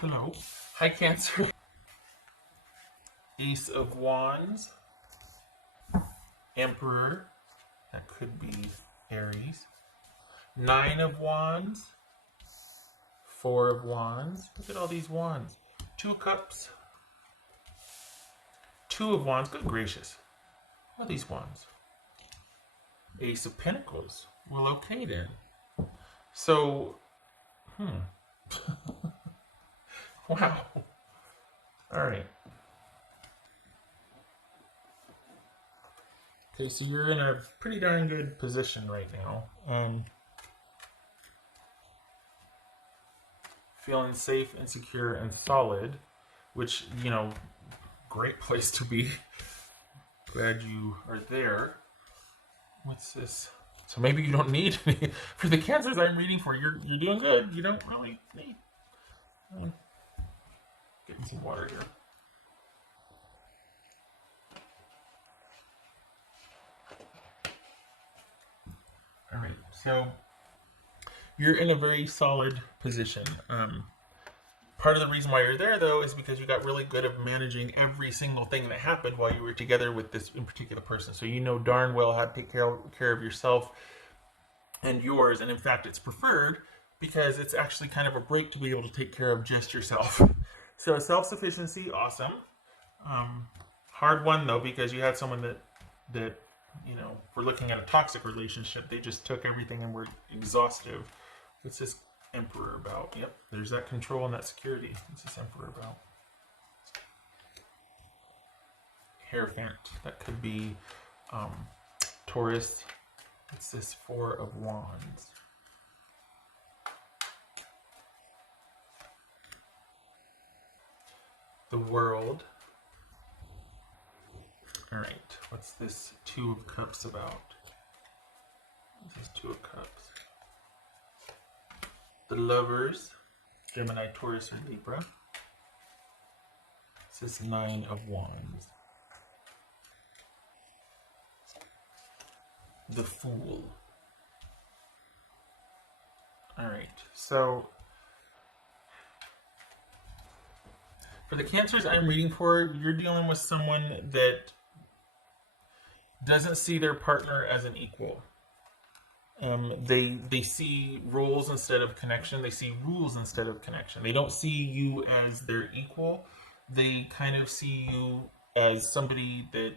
Hello. Hi, Cancer. Ace of Wands. Emperor. That could be Aries. Nine of Wands. Four of Wands. Look at all these wands. Two of Cups. Two of Wands. Good gracious. What are these wands? Ace of Pentacles. Well, okay then. So, wow. All right. Okay, so you're in a pretty darn good position right now. Feeling safe and secure and solid, which, great place to be. Glad you are there. What's this? So maybe you don't need any. For the Cancers I'm reading for, you're doing good. You don't really need. Getting some water here. All right, so you're in a very solid position. Part of the reason why you're there, though, is because you got really good at managing every single thing that happened while you were together with this in particular person. So you know darn well how to take care of yourself and yours. And in fact, it's preferred because it's actually kind of a break to be able to take care of just yourself. So self-sufficiency, awesome. Hard one, though, because you had someone that we're looking at a toxic relationship. They just took everything and were exhaustive. What's this Emperor about? Yep, there's that control and that security. What's this Emperor about? Hierophant. That could be Taurus. What's this Four of Wands? The World. All right, what's this Two of Cups about? What's this Two of Cups? The Lovers, Gemini, Taurus, or Libra. This is Nine of Wands. The Fool. All right, so for the Cancers I'm reading for, you're dealing with someone that doesn't see their partner as an equal. They see roles instead of connection. They see rules instead of connection. They don't see you as their equal. They kind of see you as somebody that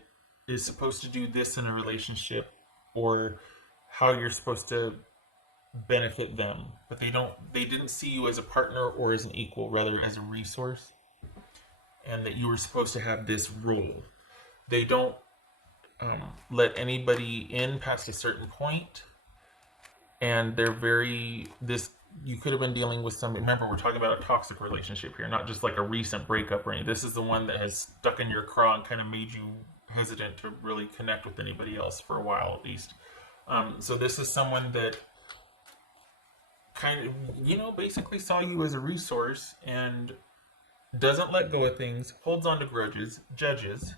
is supposed to do this in a relationship, or how you're supposed to benefit them. But they didn't see you as a partner or as an equal, rather as a resource, and that you were supposed to have this role. They don't let anybody in past a certain point. And they're you could have been dealing with somebody. Remember, we're talking about a toxic relationship here, not just like a recent breakup or anything. This is the one that has stuck in your craw and kind of made you hesitant to really connect with anybody else for a while, at least. So this is someone that kind of, basically saw you as a resource and doesn't let go of things, holds on to grudges, judges.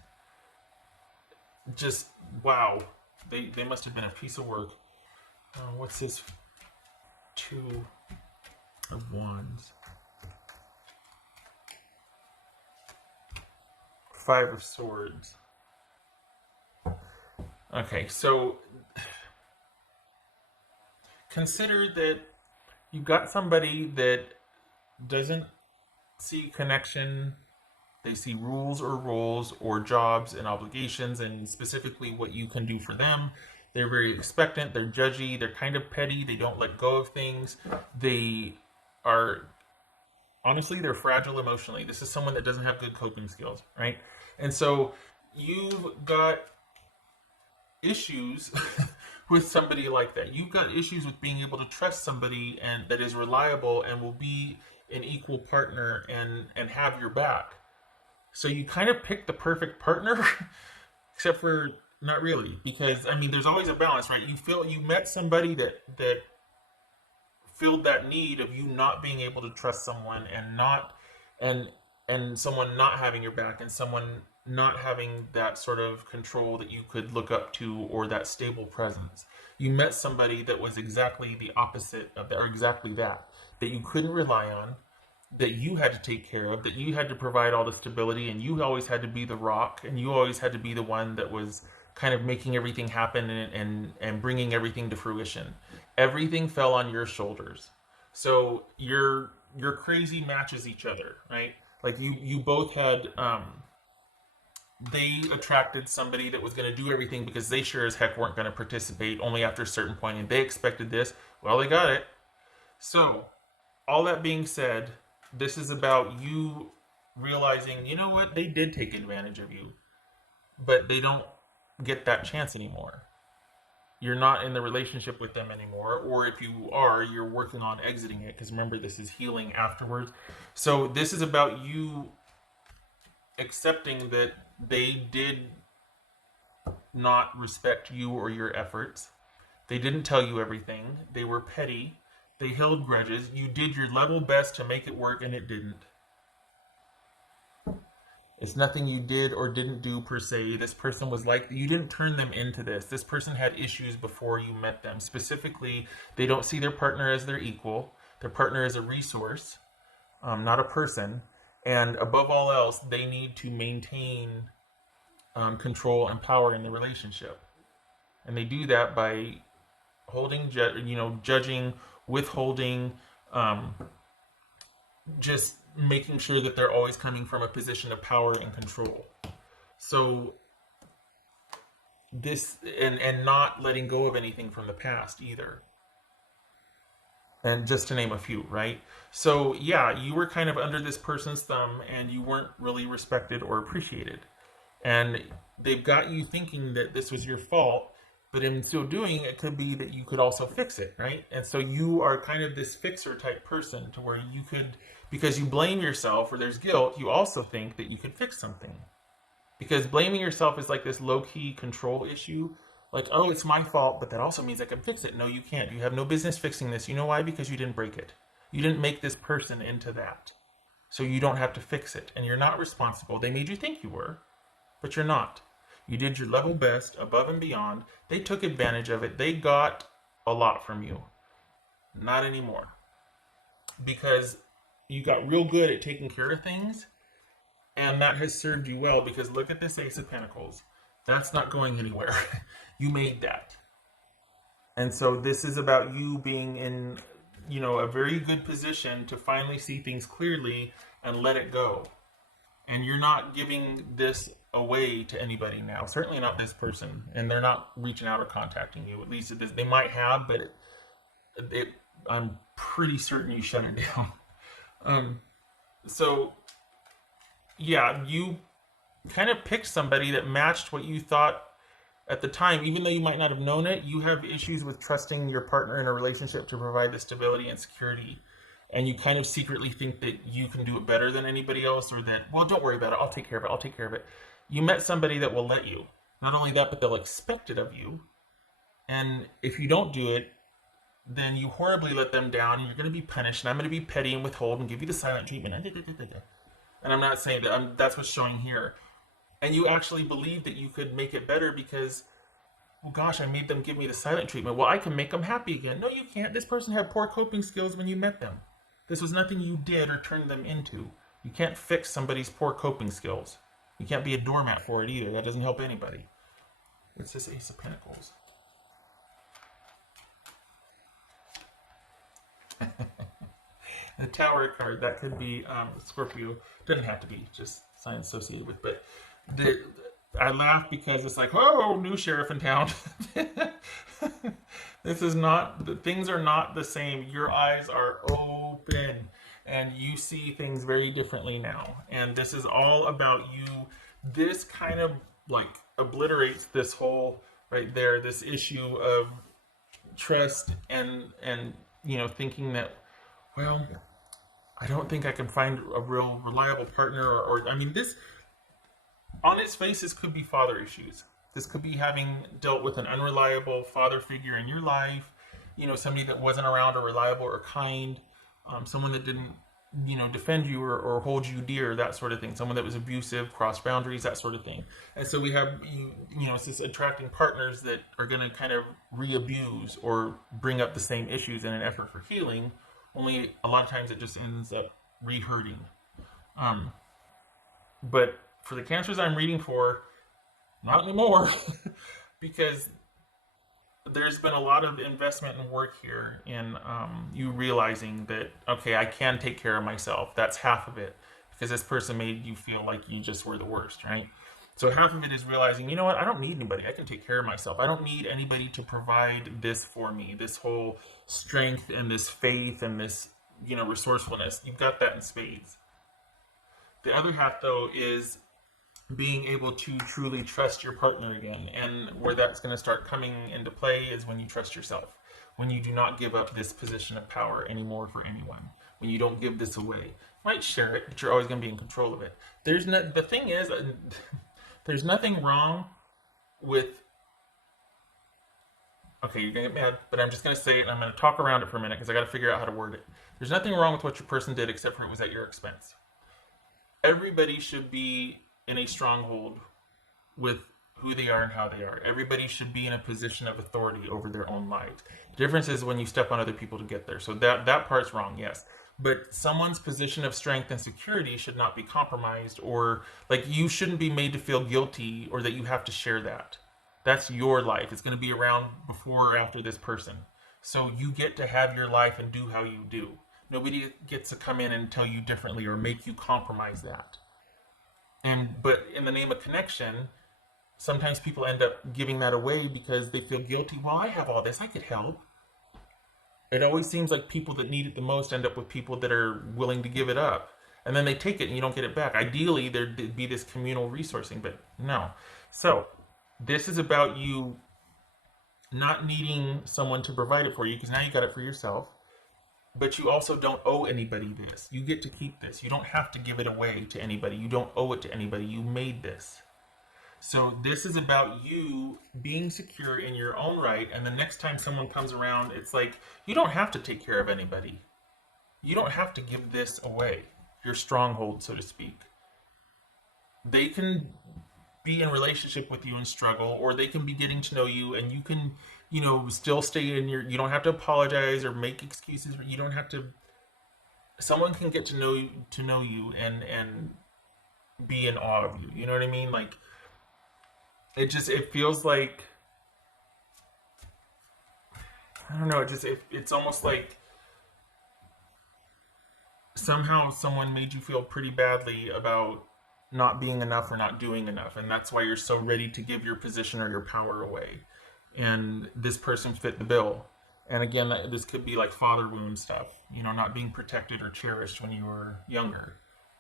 Just, wow. They must have been a piece of work. What's this Two of Wands? Five of Swords. Okay, so consider that you've got somebody that doesn't see connection. They see rules or roles or jobs and obligations, and specifically what you can do for them. They're very expectant, they're judgy, they're kind of petty, they don't let go of things. They are, honestly, they're fragile emotionally. This is someone that doesn't have good coping skills, right? And so you've got issues with somebody like that. You've got issues with being able to trust somebody and that is reliable and will be an equal partner and have your back. So you kind of picked the perfect partner, except for not really, because there's always a balance, right? You met somebody that filled that need of you not being able to trust someone and someone not having your back and someone not having that sort of control that you could look up to or that stable presence. You met somebody that was exactly the opposite of that, or exactly that you couldn't rely on, that you had to take care of, that you had to provide all the stability, and you always had to be the rock, and you always had to be the one that was kind of making everything happen and bringing everything to fruition. Everything fell on your shoulders. So your crazy matches each other, right? Like you both had they attracted somebody that was going to do everything because they sure as heck weren't going to participate only after a certain point, and they expected this. Well, they got it. So all that being said, this is about you realizing, you know what, they did take advantage of you, but they don't get that chance anymore. You're not in the relationship with them anymore, or if you are, you're working on exiting it, because remember, this is healing afterwards. So this is about you accepting that they did not respect you or your efforts. They didn't tell you everything. They were petty. They held grudges. You did your level best to make it work, and it didn't. It's nothing you did or didn't do per se. This person was like, you didn't turn them into this. This person had issues before you met them. Specifically, they don't see their partner as their equal. Their partner is a resource, not a person. And above all else, they need to maintain control and power in the relationship. And they do that by holding, judging, withholding, just making sure that they're always coming from a position of power and control. So this and not letting go of anything from the past either. And just to name a few, right? So yeah, you were kind of under this person's thumb and you weren't really respected or appreciated. And they've got you thinking that this was your fault, but in so doing, it could be that you could also fix it, right? And so you are kind of this fixer type person to where you could, because you blame yourself or there's guilt, you also think that you could fix something. Because blaming yourself is like this low-key control issue. Like, oh, it's my fault, but that also means I can fix it. No, you can't. You have no business fixing this. You know why? Because you didn't break it. You didn't make this person into that. So you don't have to fix it. And you're not responsible. They made you think you were, but you're not. You did your level best, above and beyond. They took advantage of it. They got a lot from you. Not anymore. Because you got real good at taking care of things, and that has served you well, because look at this Ace of Pentacles. That's not going anywhere. You made that. And so this is about you being in, a very good position to finally see things clearly and let it go. And you're not giving this away to anybody now. Certainly not this person. And they're not reaching out or contacting you. At least they might have, but I'm pretty certain you shut it down. So, yeah, you kind of picked somebody that matched what you thought at the time. Even though you might not have known it, you have issues with trusting your partner in a relationship to provide the stability and security. And you kind of secretly think that you can do it better than anybody else, or that, well, don't worry about it. I'll take care of it. I'll take care of it. You met somebody that will let you. Not only that, but they'll expect it of you. And if you don't do it, then you horribly let them down, and you're going to be punished. And I'm going to be petty and withhold and give you the silent treatment. And I'm not saying that. That's what's showing here. And you actually believe that you could make it better because, well, gosh, I made them give me the silent treatment. Well, I can make them happy again. No, you can't. This person had poor coping skills when you met them. This was nothing you did or turned them into. You can't fix somebody's poor coping skills. You can't be a doormat for it either. That doesn't help anybody. It's this Ace of Pentacles. The Tower card, that could be Scorpio. Doesn't have to be, just sign associated with. But I laugh because it's like, oh, new sheriff in town. This is not, things are not the same. Your eyes are open and you see things very differently now. And this is all about you. This kind of like obliterates this whole, right there, this issue of trust and thinking that, well, I don't think I can find a real reliable partner, or I mean, this, on its face, this could be father issues. This could be having dealt with an unreliable father figure in your life, somebody that wasn't around or reliable or kind, someone that didn't, defend you or hold you dear, that sort of thing. Someone that was abusive, crossed boundaries, that sort of thing. And so we have, it's this attracting partners that are going to kind of re-abuse or bring up the same issues in an effort for healing. Only a lot of times it just ends up re-hurting. But for the cancers I'm reading for, not anymore, because there's been a lot of investment and work here in you realizing that, okay, I can take care of myself. That's half of it, because this person made you feel like you just were the worst, right? So half of it is realizing, you know what, I don't need anybody. I can take care of myself. I don't need anybody to provide this for me, this whole strength and this faith and this, resourcefulness. You've got that in spades. The other half, though, is being able to truly trust your partner again. And where that's going to start coming into play is when you trust yourself. When you do not give up this position of power anymore for anyone. When you don't give this away. You might share it, but you're always going to be in control of it. The thing is, there's nothing wrong with. Okay, you're going to get mad, but I'm just going to say it and I'm going to talk around it for a minute because I got to figure out how to word it. There's nothing wrong with what your person did except for it was at your expense. Everybody should be in a stronghold with who they are and how they are. Everybody should be in a position of authority over their own lives. The difference is when you step on other people to get there. So that part's wrong, yes. But someone's position of strength and security should not be compromised, or like you shouldn't be made to feel guilty or that you have to share that. That's your life. It's going to be around before or after this person. So you get to have your life and do how you do. Nobody gets to come in and tell you differently or make you compromise that. But in the name of connection, sometimes people end up giving that away because they feel guilty. Well, I have all this. I could help. It always seems like people that need it the most end up with people that are willing to give it up. And then they take it and you don't get it back. Ideally, there'd be this communal resourcing, but no. So this is about you not needing someone to provide it for you because now you got it for yourself. But you also don't owe anybody this. You get to keep this. You don't have to give it away to anybody. You don't owe it to anybody. You made this. So this is about you being secure in your own right. And the next time someone comes around, it's like, you don't have to take care of anybody. You don't have to give this away. Your stronghold, so to speak. They can be in relationship with you and struggle, or they can be getting to know you and you can, still stay in you don't have to apologize or make excuses. You don't have to, someone can get to know you and be in awe of you. You know what I mean? Like, it feels like, I don't know, it's almost like somehow someone made you feel pretty badly about not being enough or not doing enough, and that's why you're so ready to give your position or your power away. And this person fit the bill. And again, this could be like father wound stuff, not being protected or cherished when you were younger,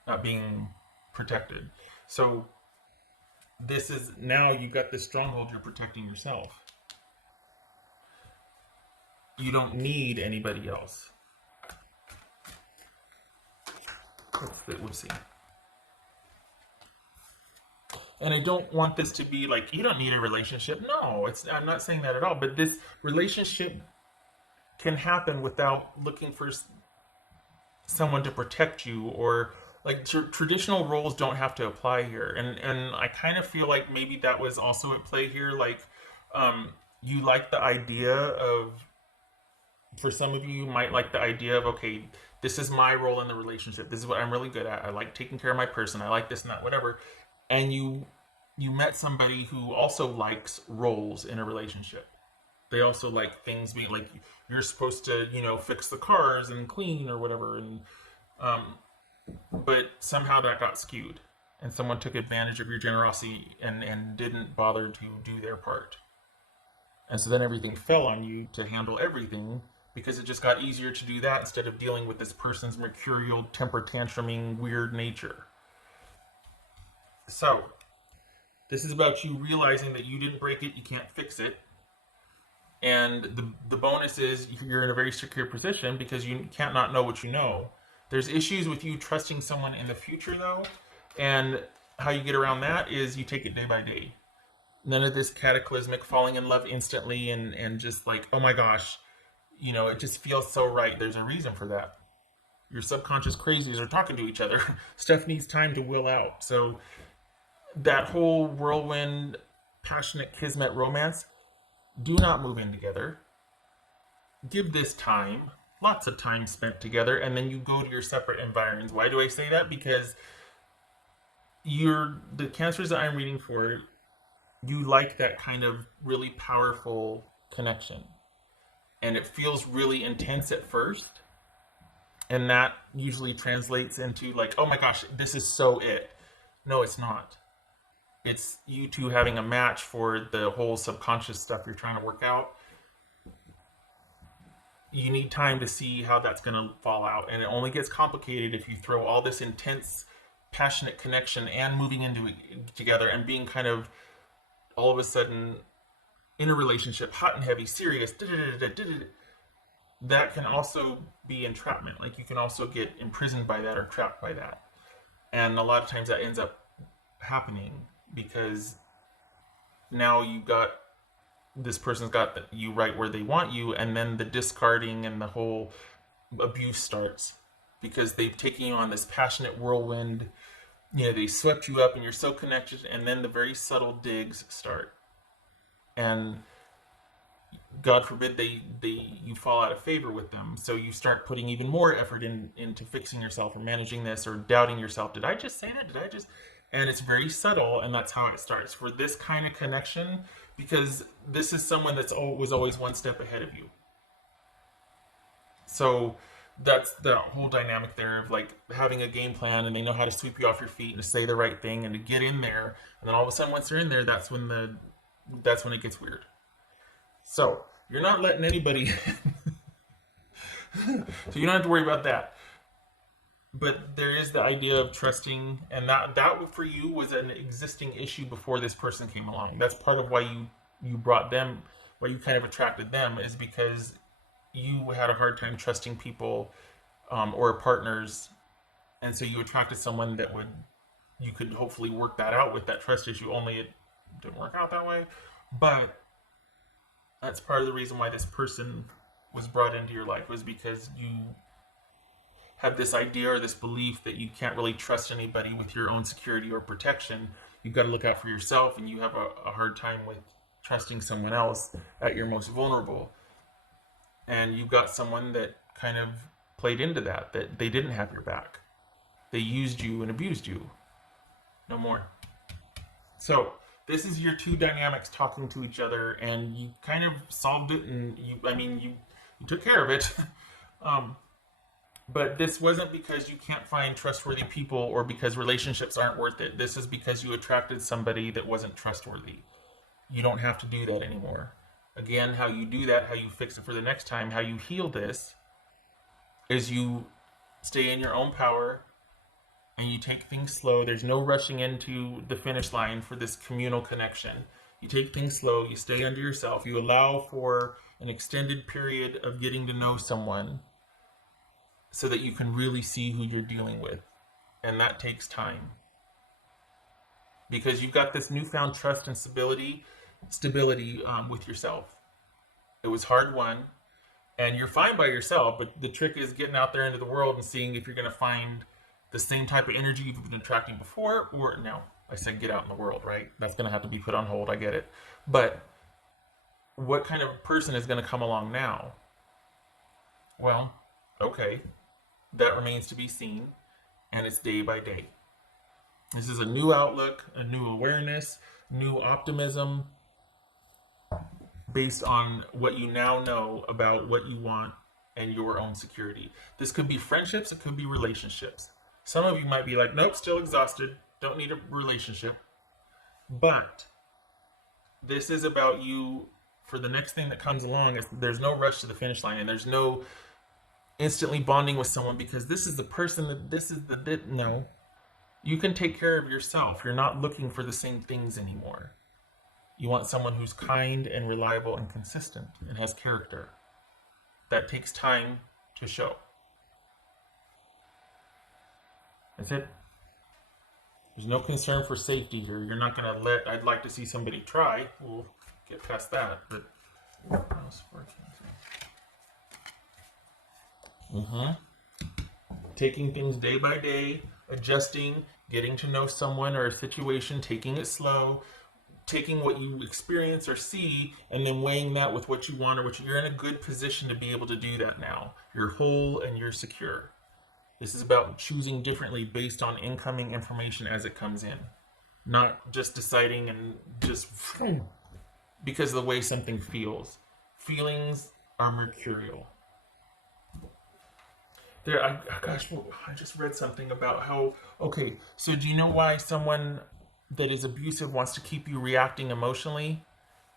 not being protected. So this is, now you got this stronghold, you're protecting yourself. You don't need anybody else. We'll see. And I don't want this to be like, you don't need a relationship. No, I'm not saying that at all. But this relationship can happen without looking for someone to protect you, or like traditional roles don't have to apply here. And I kind of feel like maybe that was also at play here. Like, you like the idea of, for some of you might like the idea of, okay, this is my role in the relationship. This is what I'm really good at. I like taking care of my person. I like this and that, whatever. And you met somebody who also likes roles in a relationship. They also like things being like, you're supposed to, fix the cars and clean or whatever. And but somehow that got skewed, and someone took advantage of your generosity and didn't bother to do their part. And so then everything fell on you to handle everything, because it just got easier to do that instead of dealing with this person's mercurial, temper tantruming, weird nature. So this is about you realizing that you didn't break it, you can't fix it. And the bonus is you're in a very secure position because you can't not know what you know. There's issues with you trusting someone in the future, though. And how you get around that is you take it day by day. None of this cataclysmic falling in love instantly and just like, oh my gosh, it just feels so right. There's a reason for that. Your subconscious crazies are talking to each other. Stuff needs time to will out. So that whole whirlwind, passionate kismet romance, do not move in together. Give this time. lots of time spent together, and then you go to your separate environs. Why do I say that? Because the cancers that I'm reading for, you like that kind of really powerful connection. And it feels really intense at first. And that usually translates into like, oh my gosh, this is so it. No, it's not. It's you two having a match for the whole subconscious stuff you're trying to work out. You need time to see how that's going to fall out. And it only gets complicated if you throw all this intense, passionate connection and moving into it together and being kind of all of a sudden in a relationship, hot and heavy, serious. That can also be entrapment. Like you can also get imprisoned by that or trapped by that. And a lot of times that ends up happening because now you got this person's got you right where they want you, and then the discarding and the whole abuse starts because they've taken you on this passionate whirlwind. You know, they swept you up and you're so connected, and then the very subtle digs start. And God forbid you fall out of favor with them. So you start putting even more effort into fixing yourself or managing this or doubting yourself. Did I just say that? Did I just? And it's very subtle, and that's how it starts for this kind of connection, because this is someone was always one step ahead of you. So that's the whole dynamic there of like having a game plan, and they know how to sweep you off your feet and to say the right thing and to get in there. And then all of a sudden, once they're in there, that's when it gets weird. So you're not letting anybody so you don't have to worry about that. But there is the idea of trusting, and that for you was an existing issue before this person came along. That's part of why you brought them, why you kind of attracted them, is because you had a hard time trusting people or partners, and so you attracted someone that you could hopefully work that out with that trust issue. Only it didn't work out that way. But that's part of the reason why this person was brought into your life, was because you have this idea or this belief that you can't really trust anybody with your own security or protection. You've got to look out for yourself, and you have a hard time with trusting someone else at your most vulnerable. And you've got someone that kind of played into that they didn't have your back. They used you and abused you. No more. So this is your two dynamics talking to each other, and you kind of solved it, and you took care of it. But this wasn't because you can't find trustworthy people or because relationships aren't worth it. This is because you attracted somebody that wasn't trustworthy. You don't have to do that anymore. Again, how you do that, how you fix it for the next time, how you heal this, is you stay in your own power and you take things slow. There's no rushing into the finish line for this communal connection. You take things slow, you stay under yourself, you allow for an extended period of getting to know someone so that you can really see who you're dealing with. And that takes time. Because you've got this newfound trust and stability with yourself. It was hard won, and you're fine by yourself, but the trick is getting out there into the world and seeing if you're going to find the same type of energy you've been attracting before, or no. I said get out in the world, right? That's going to have to be put on hold, I get it. But what kind of person is going to come along now? Well, okay. That remains to be seen, and it's day by day. This is a new outlook, a new awareness, new optimism based on what you now know about what you want and your own security. This could be friendships, it could be relationships. Some of you might be like, nope, still exhausted, don't need a relationship. But this is about you for the next thing that comes along. There's no rush to the finish line, and there's no instantly bonding with someone because this is the person no. You can take care of yourself. You're not looking for the same things anymore. You want someone who's kind and reliable and consistent and has character. That takes time to show. That's it. There's no concern for safety here. You're not going to I'd like to see somebody try. We'll get past that. But taking things day by day, adjusting, getting to know someone or a situation, taking it slow, taking what you experience or see and then weighing that with what you want or you're in a good position to be able to do that now. You're whole and you're secure. This is about choosing differently based on incoming information as it comes in, not just deciding and just because of the way something feels. Feelings are mercurial. Gosh, I just read something about how, okay, so do you know why someone that is abusive wants to keep you reacting emotionally?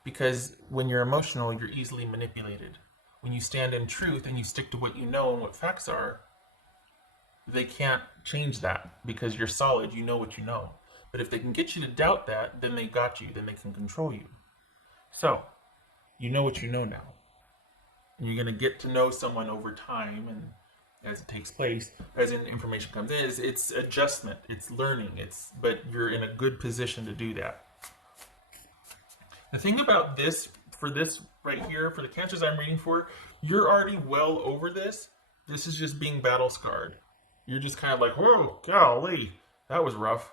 Because when you're emotional, you're easily manipulated. When you stand in truth and you stick to what you know and what facts are, they can't change that because you're solid, you know what you know. But if they can get you to doubt that, then they got you, then they can control you. So, you know what you know now. And you're going to get to know someone over time and as it takes place, as information comes in, it's adjustment, it's learning, but you're in a good position to do that. The thing about this, for this right here, for the cancers I'm reading for, you're already well over this. This is just being battle scarred. You're just kind of like, whoa, golly, that was rough.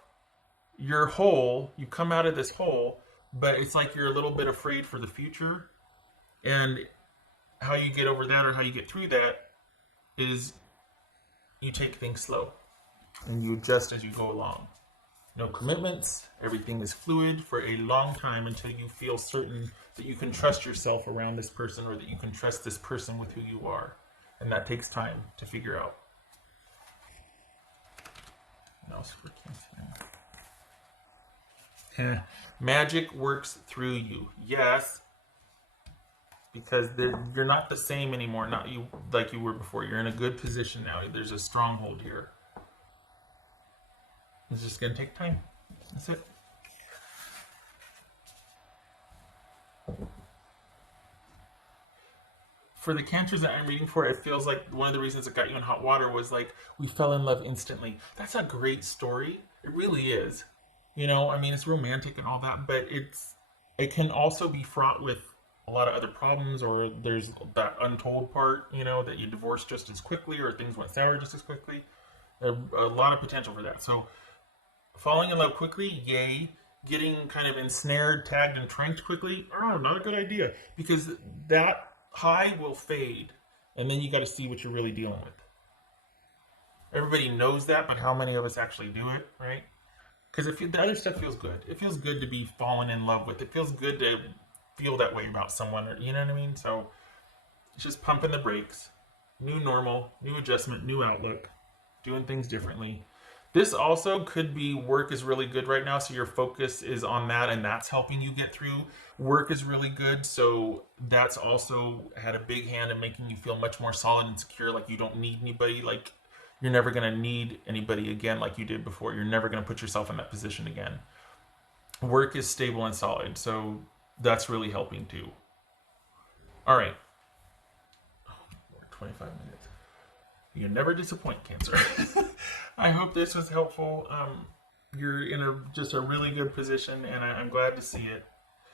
You're whole, you come out of this hole, but it's like you're a little bit afraid for the future. And how you get over that or how you get through that is you take things slow and you adjust as you go along. No commitments, everything is fluid for a long time until you feel certain that you can trust yourself around this person or that you can trust this person with who you are. And that takes time to figure out. What else for Cancer? Magic works through you. Yes. Because you're not the same anymore, not you like you were before. You're in a good position now. There's a stronghold here. It's just going to take time. That's it. For the cancers that I'm reading for, it feels like one of the reasons it got you in hot water was like, we fell in love instantly. That's a great story. It really is. You know, I mean, it's romantic and all that, but it can also be fraught with a lot of other problems, or there's that untold part, you know, that you divorced just as quickly or things went sour just as quickly. There's a lot of potential for that. So falling in love quickly, yay. Getting kind of ensnared, tagged, and tranked quickly, oh, not a good idea. Because that high will fade, and then you got to see what you're really dealing with. Everybody knows that, but how many of us actually do it, right? Because the other stuff feels good. It feels good to be fallen in love with. It feels good to feel that way about someone, or, you know what I mean? So it's just pumping the brakes. New normal, new adjustment, new outlook, doing things differently. This also could be work is really good right now, so your focus is on that and that's helping you get through. Work is really good, so that's also had a big hand in making you feel much more solid and secure, like you don't need anybody, like you're never going to need anybody again like you did before. You're never going to put yourself in that position again. Work is stable and solid, so that's really helping too. All right. 25 minutes. You never disappoint, Cancer. I hope this was helpful. You're in just a really good position, and I'm glad to see it.